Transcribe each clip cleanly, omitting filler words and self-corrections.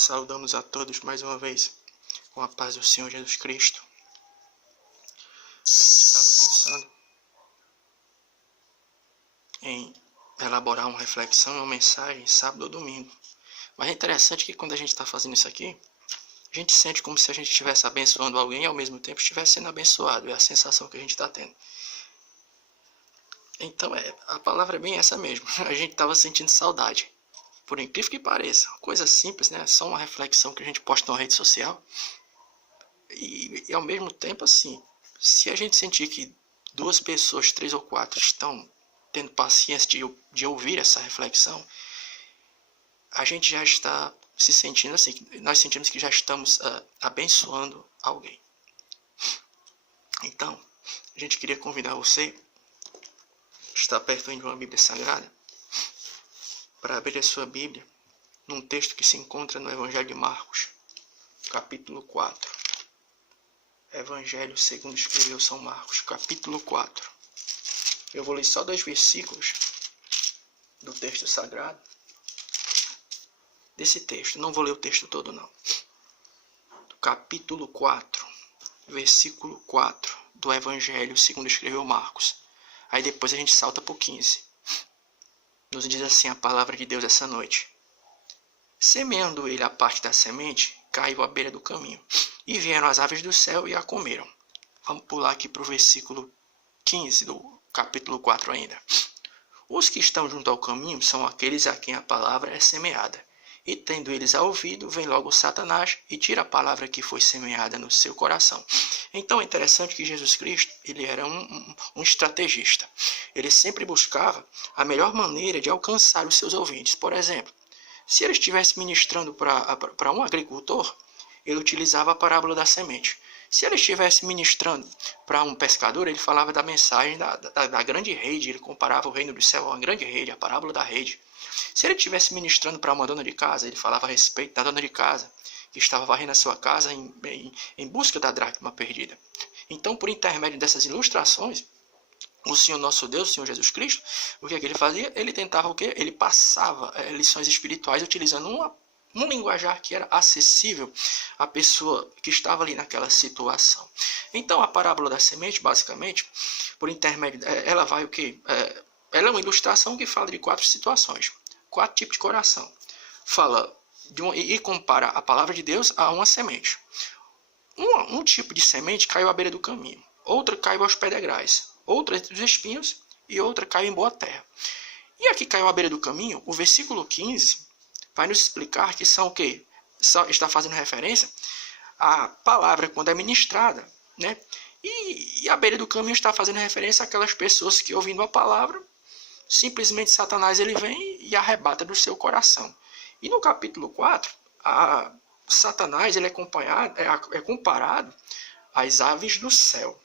Saudamos a todos mais uma vez com a paz do Senhor Jesus Cristo. A gente estava pensando em elaborar uma reflexão, uma mensagem sábado ou domingo. Mas é interessante que quando a gente está fazendo isso aqui, a gente sente como se a gente estivesse abençoando alguém e ao mesmo tempo estivesse sendo abençoado. É a sensação que a gente está tendo. Então a palavra é bem essa mesmo. A gente estava sentindo saudade. Por incrível que pareça, coisa simples, né? Só uma reflexão que a gente posta na rede social. E ao mesmo tempo, assim, se a gente sentir que 2 pessoas, 3 ou 4 estão tendo paciência de ouvir essa reflexão, a gente já está se sentindo assim, nós sentimos que já estamos abençoando alguém. Então, a gente queria convidar você, que está perto de uma Bíblia Sagrada, para abrir a sua Bíblia num texto que se encontra no Evangelho de Marcos, capítulo 4. Evangelho segundo escreveu São Marcos, capítulo 4. Eu vou ler só 2 versículos do texto sagrado. Desse texto, não vou ler o texto todo não. Do capítulo 4, versículo 4 do Evangelho segundo escreveu Marcos. Aí depois a gente salta para o 15. Nos diz assim a palavra de Deus essa noite. Semeando ele a parte da semente, caiu à beira do caminho. E vieram as aves do céu e a comeram. Vamos pular aqui para o versículo 15 do capítulo 4 ainda. Os que estão junto ao caminho são aqueles a quem a palavra é semeada. E tendo eles a ouvido, vem logo Satanás e tira a palavra que foi semeada no seu coração. Então é interessante que Jesus Cristo, ele era um estrategista. Ele sempre buscava a melhor maneira de alcançar os seus ouvintes. Por exemplo, se ele estivesse ministrando para um agricultor, ele utilizava a parábola da semente. Se ele estivesse ministrando para um pescador, ele falava da mensagem da grande rede. Ele comparava o reino do céu a uma grande rede, a parábola da rede. Se ele estivesse ministrando para uma dona de casa, ele falava a respeito da dona de casa, que estava varrendo a sua casa em busca da dracma perdida. Então, por intermédio dessas ilustrações, o Senhor nosso Deus, o Senhor Jesus Cristo, o que ele fazia? Ele tentava o quê? Ele passava lições espirituais utilizando um linguajar que era acessível à pessoa que estava ali naquela situação. Então, a parábola da semente, basicamente, por intermédio, ela vai o quê? Ela é uma ilustração que fala de 4 situações, 4 tipos de coração. Fala e compara a palavra de Deus a uma semente. Um tipo de semente caiu à beira do caminho, outra caiu aos pedregais, outra entre os espinhos e outra caiu em boa terra. E aqui caiu à beira do caminho, o versículo 15 vai nos explicar que são o quê? Está fazendo referência à palavra quando é ministrada, né? E à beira do caminho está fazendo referência àquelas pessoas que, ouvindo a palavra, simplesmente Satanás ele vem e arrebata do seu coração. E no capítulo 4, Satanás ele é comparado às aves do céu.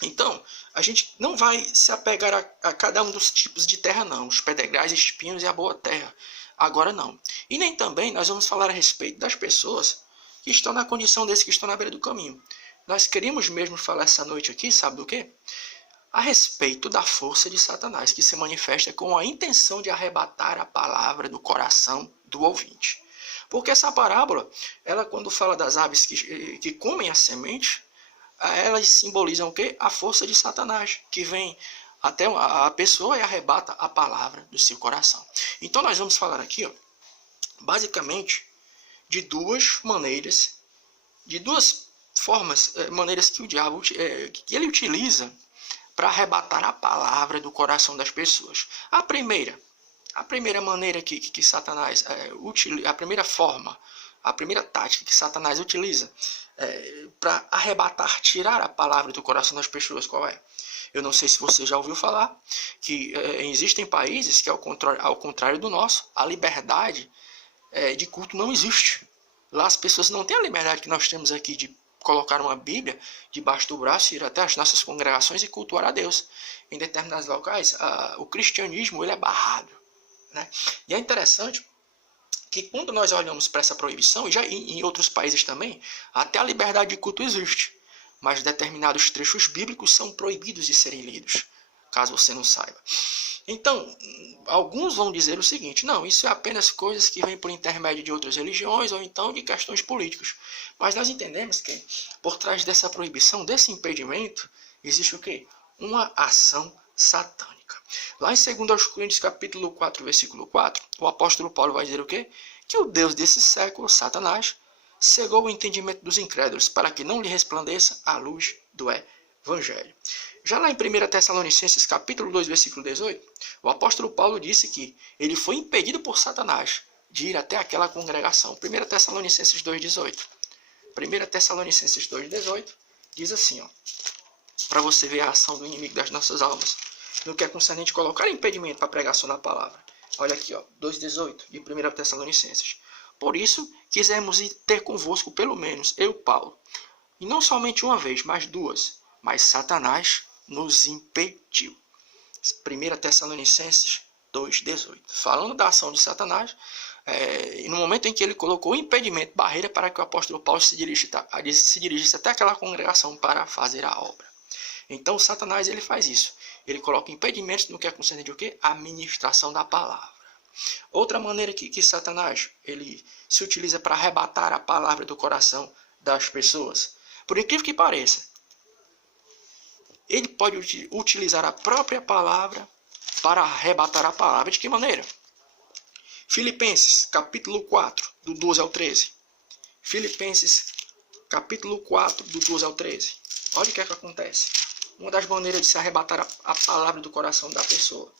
Então, a gente não vai se apegar a cada um dos tipos de terra, não. Os pedregais, espinhos e a boa terra. Agora não. E nem também nós vamos falar a respeito das pessoas que estão na condição desses que estão na beira do caminho. Nós queríamos mesmo falar essa noite aqui, sabe do quê? A respeito da força de Satanás, que se manifesta com a intenção de arrebatar a palavra do coração do ouvinte. Porque essa parábola, ela quando fala das aves que comem a semente, elas simbolizam o quê? A força de Satanás, que vem até a pessoa e arrebata a palavra do seu coração. Então nós vamos falar aqui, basicamente, de 2 maneiras, de 2 formas, maneiras que o diabo que ele utiliza para arrebatar a palavra do coração das pessoas. A primeira maneira que Satanás utiliza, a primeira forma, a primeira tática que Satanás utiliza para arrebatar, tirar a palavra do coração das pessoas, qual é? Eu não sei se você já ouviu falar que existem países que, ao contrário do nosso, a liberdade de culto não existe. Lá as pessoas não têm a liberdade que nós temos aqui de colocar uma Bíblia debaixo do braço e ir até as nossas congregações e cultuar a Deus. Em determinados locais, o cristianismo ele é barrado, né? E é interessante que quando nós olhamos para essa proibição, e já em outros países também, até a liberdade de culto existe. Mas determinados trechos bíblicos são proibidos de serem lidos. caso você não saiba. Então, alguns vão dizer o seguinte: não, isso é apenas coisas que vêm por intermédio de outras religiões ou então de questões políticas. Mas nós entendemos que por trás dessa proibição, desse impedimento, existe o quê? Uma ação satânica. Lá em 2 Coríntios capítulo 4, versículo 4, o apóstolo Paulo vai dizer o quê? Que o Deus desse século, Satanás, cegou o entendimento dos incrédulos para que não lhe resplandeça a luz do Evangelho. Já lá em 1 Tessalonicenses capítulo 2, versículo 18, o apóstolo Paulo disse que ele foi impedido por Satanás de ir até aquela congregação. 1 Tessalonicenses 2,18. 1 Tessalonicenses 2,18 diz assim, para você ver a ação do inimigo das nossas almas, no que é concernente colocar impedimento para a pregação da palavra. Olha aqui, 2,18 de 1 Tessalonicenses. Por isso, quisemos ir ter convosco pelo menos, eu, Paulo, e não somente uma vez, mas duas, mas Satanás nos impediu. 1 Tessalonicenses 2,18. Falando da ação de Satanás, e no momento em que ele colocou impedimento, barreira para que o apóstolo Paulo se dirigisse até aquela congregação para fazer a obra. Então, Satanás ele faz isso. Ele coloca impedimentos no que é concernente o quê? A ministração da palavra. Outra maneira que Satanás ele se utiliza para arrebatar a palavra do coração das pessoas. Por incrível que pareça, ele pode utilizar a própria palavra para arrebatar a palavra. De que maneira? Filipenses, capítulo 4, do 12 ao 13. Filipenses, capítulo 4, do 12 ao 13. Olha o que é que acontece. Uma das maneiras de se arrebatar a palavra do coração da pessoa.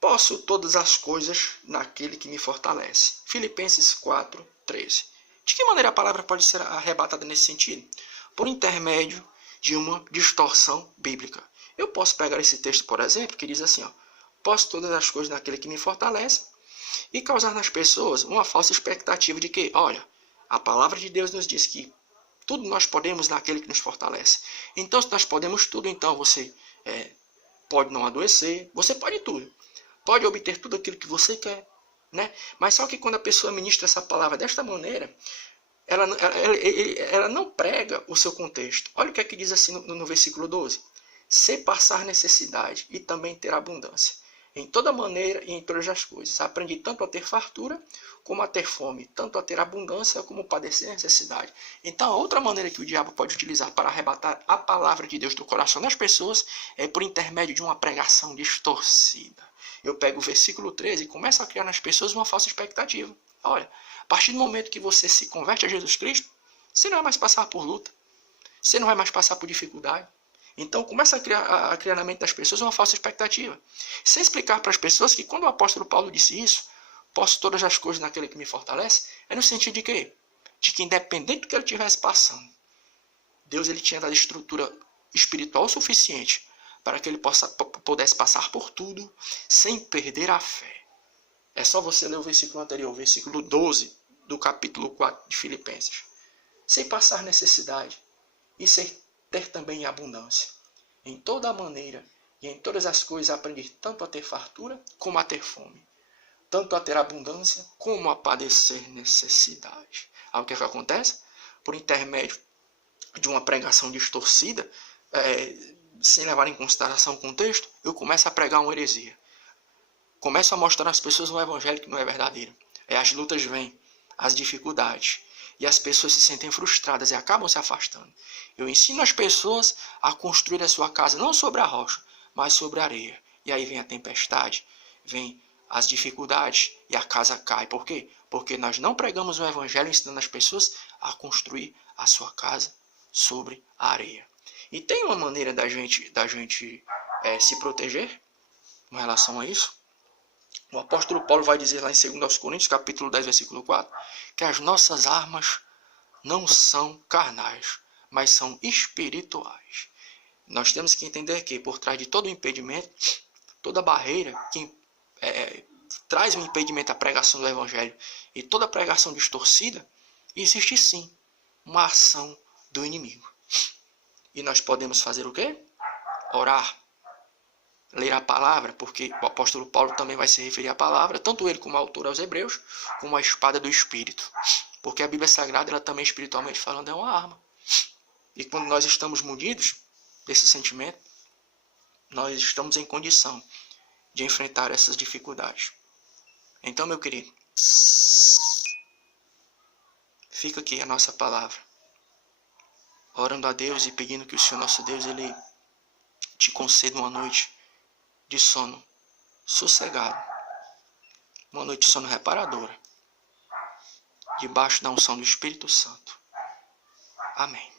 Posso todas as coisas naquele que me fortalece. Filipenses 4, 13. De que maneira a palavra pode ser arrebatada nesse sentido? Por intermédio de uma distorção bíblica. Eu posso pegar esse texto, por exemplo, que diz assim, posso todas as coisas naquele que me fortalece, e causar nas pessoas uma falsa expectativa de que, olha, a palavra de Deus nos diz que tudo nós podemos naquele que nos fortalece. Então, se nós podemos tudo, então você pode não adoecer, você pode tudo. Pode obter tudo aquilo que você quer, né? Mas só que quando a pessoa ministra essa palavra desta maneira, ela não prega o seu contexto. Olha o que é que diz assim no versículo 12. Sem passar necessidade e também ter abundância. Em toda maneira e em todas as coisas. Aprendi tanto a ter fartura como a ter fome. Tanto a ter abundância como padecer necessidade. Então, a outra maneira que o diabo pode utilizar para arrebatar a palavra de Deus do coração das pessoas é por intermédio de uma pregação distorcida. Eu pego o versículo 13 e começo a criar nas pessoas uma falsa expectativa. Olha, a partir do momento que você se converte a Jesus Cristo, você não vai mais passar por luta. Você não vai mais passar por dificuldade. Então começa a criar na mente das pessoas uma falsa expectativa. Sem explicar para as pessoas que quando o apóstolo Paulo disse isso, posso todas as coisas naquele que me fortalece, é no sentido de quê? De que independente do que ele estivesse passando, Deus ele tinha dado estrutura espiritual suficiente para que ele pudesse passar por tudo sem perder a fé. É só você ler o versículo anterior, o versículo 12 do capítulo 4 de Filipenses. Sem passar necessidade e sem ter também abundância. Em toda maneira e em todas as coisas aprendi tanto a ter fartura como a ter fome. Tanto a ter abundância como a padecer necessidade. Aí o que acontece? Por intermédio de uma pregação distorcida, sem levar em consideração o contexto, eu começo a pregar uma heresia. Começo a mostrar às pessoas um evangelho que não é verdadeiro. As lutas vêm, as dificuldades. E as pessoas se sentem frustradas e acabam se afastando. Eu ensino as pessoas a construir a sua casa não sobre a rocha, mas sobre a areia. E aí vem a tempestade, vem as dificuldades e a casa cai. Por quê? Porque nós não pregamos o evangelho ensinando as pessoas a construir a sua casa sobre a areia. E tem uma maneira da gente se proteger com relação a isso. O apóstolo Paulo vai dizer lá em 2 Coríntios, capítulo 10, versículo 4, que as nossas armas não são carnais, mas são espirituais. Nós temos que entender que por trás de todo impedimento, toda barreira que traz um impedimento à pregação do evangelho e toda pregação distorcida, existe sim uma ação do inimigo. E nós podemos fazer o quê? Orar, ler a palavra, porque o apóstolo Paulo também vai se referir à palavra, tanto ele como autor aos Hebreus, como a espada do Espírito. Porque a Bíblia Sagrada, ela também espiritualmente falando, é uma arma. E quando nós estamos munidos desse sentimento, nós estamos em condição de enfrentar essas dificuldades. Então, meu querido, fica aqui a nossa palavra, orando a Deus e pedindo que o Senhor nosso Deus, Ele te conceda uma noite de sono sossegado, uma noite de sono reparadora, debaixo da unção do Espírito Santo. Amém.